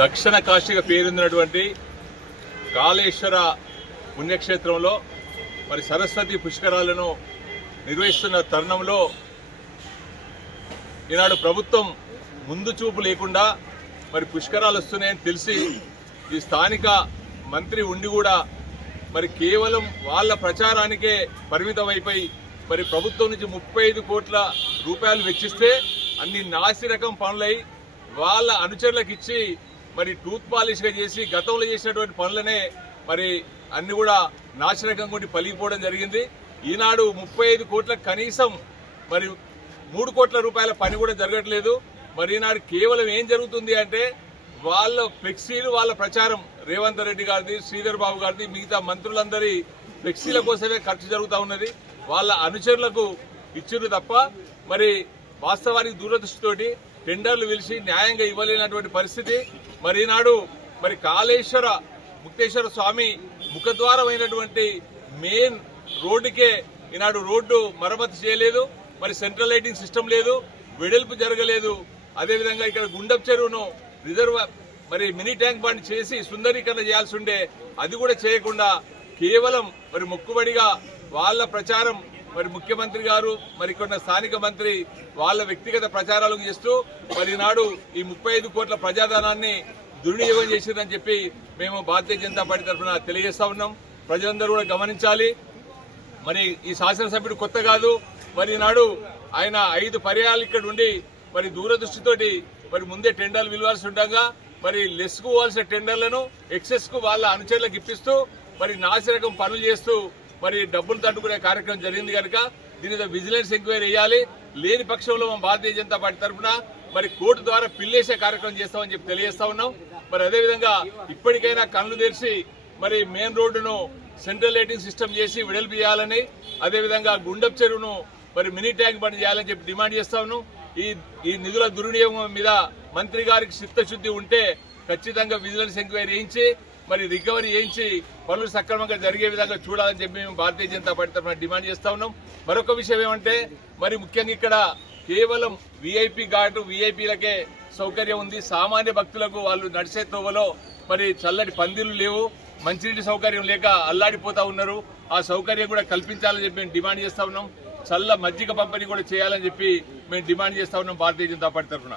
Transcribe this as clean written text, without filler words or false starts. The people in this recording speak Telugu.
దక్షిణ కాశీగా పేరొందినటువంటి కాళేశ్వర పుణ్యక్షేత్రంలో మరి సరస్వతి పుష్కరాలను నిర్వహిస్తున్న తరుణంలో ఈనాడు ప్రభుత్వం ముందు చూపు లేకుండా మరి పుష్కరాలు వస్తున్నాయని తెలిసి ఈ స్థానిక మంత్రి ఉండి కూడా మరి కేవలం వాళ్ళ ప్రచారానికే పరిమితం అయిపోయి మరి ప్రభుత్వం నుంచి 35 కోట్ల రూపాయలు వెచ్చిస్తే అన్ని నాసిరకం పనులై వాళ్ళ అనుచరులకు ఇచ్చి మరి టూత్ పాలిష్గా చేసి గతంలో చేసినటువంటి పనులనే మరి అన్ని కూడా నాసిరకం కొట్టి పలిగిపోవడం జరిగింది. ఈనాడు 35 కోట్ల కనీసం మరి 3 కోట్ల రూపాయల పని కూడా జరగట్లేదు. మరి ఈనాడు కేవలం ఏం జరుగుతుంది అంటే వాళ్ళ ఫ్లెక్సీలు వాళ్ళ ప్రచారం రేవంత్ రెడ్డి గారిది, శ్రీధర్ బాబు గారిది, మిగతా మంత్రులందరి ఫ్లెక్సీల కోసమే ఖర్చు జరుగుతూ ఉన్నది. వాళ్ళ అనుచరులకు ఇచ్చారు తప్ప మరి వాస్తవానికి దూరదృష్టితోటి టెండర్లు పిలిచి న్యాయంగా ఇవ్వలేనటువంటి పరిస్థితి. మరి ఈనాడు మరి కాళేశ్వర ముక్తేశ్వర స్వామి ముఖద్వారమైనటువంటి మెయిన్ రోడ్డుకే ఈనాడు రోడ్డు మరమ్మతు చేయలేదు. మరి సెంట్రల్ లైటింగ్ సిస్టమ్ లేదు, వెడల్పు జరగలేదు. అదేవిధంగా ఇక్కడ గుండప్ చెరువును రిజర్వ్ మరి మినీ ట్యాంక్ బండ్ చేసి సుందరీకరణ చేయాల్సి ఉండే, అది కూడా చేయకుండా కేవలం మరి మొక్కుబడిగా వాళ్ళ ప్రచారం మరి ముఖ్యమంత్రి గారు మరి కొన్న స్థానిక మంత్రి వాళ్ళ వ్యక్తిగత ప్రచారాలు చేస్తూ మరి నాడు ఈ 35 కోట్ల ప్రజాధనాన్ని దుర్వినియోగం చేసిందని చెప్పి మేము భారతీయ జనతా పార్టీ తరఫున తెలియజేస్తా ఉన్నాం. ప్రజలందరూ కూడా గమనించాలి. మరి ఈ శాసనసభ్యుడు కొత్త కాదు. మరి నాడు ఆయన 5 పర్యాలు ఇక్కడ ఉండి మరి దూరదృష్టితోటి మరి ముందే టెండర్లు పిలవాల్సి ఉండగా మరి లెస్ కు పోవాల్సిన టెండర్లను ఎక్సెస్ కు వాళ్ళ అనుచరులకు ఇప్పిస్తూ మరి నాసిరకం పనులు చేస్తూ మరి డబ్బులు తట్టుకునే కార్యక్రమం జరిగింది కనుక దీని మీద విజిలెన్స్ ఎంక్వైరీ వేయాలి. లేని పక్షంలో మా భారతీయ జనతా పార్టీ తరఫున మరి కోర్టు ద్వారా పిల్లేసే కార్యక్రమం చేస్తామని చెప్పి తెలియజేస్తా ఉన్నాం. మరి అదేవిధంగా ఇప్పటికైనా కళ్ళు తెరిచి మరి మెయిన్ రోడ్డును సెంట్రల్ లైటింగ్ సిస్టమ్ చేసి వెడల్పు చేయాలని, అదేవిధంగా గుండప్ చెరువును మరి మినీ ట్యాంక్ బండ్ చేయాలని చెప్పి డిమాండ్ చేస్తా ఉన్నాం. ఈ నిధుల దుర్వినియోగం మీద మంత్రి గారికి చిత్తశుద్ధి ఉంటే ఖచ్చితంగా విజిలెన్స్ ఎంక్వైరీ చేయించి మరి రికవరీ చేయించి పనులు సక్రమంగా జరిగే విధంగా చూడాలని చెప్పి మేము భారతీయ జనతా పార్టీ తరఫున డిమాండ్ చేస్తా ఉన్నాం. మరొక విషయం ఏమంటే మరి ముఖ్యంగా ఇక్కడ కేవలం వీఐపీ ఘాటు వీఐపీలకే సౌకర్యం ఉంది. సామాన్య భక్తులకు వాళ్ళు నడిచే తోవలో మరి చల్లటి పందిళ్లు లేవు, మంచినీటి సౌకర్యం లేక అల్లాడిపోతా ఉన్నారు. ఆ సౌకర్యం కూడా కల్పించాలని చెప్పి మేము డిమాండ్ చేస్తా ఉన్నాం. చల్ల మజ్జిగ పంపిణీ కూడా చేయాలని చెప్పి మేము డిమాండ్ చేస్తా ఉన్నాం భారతీయ జనతా పార్టీ తరఫున.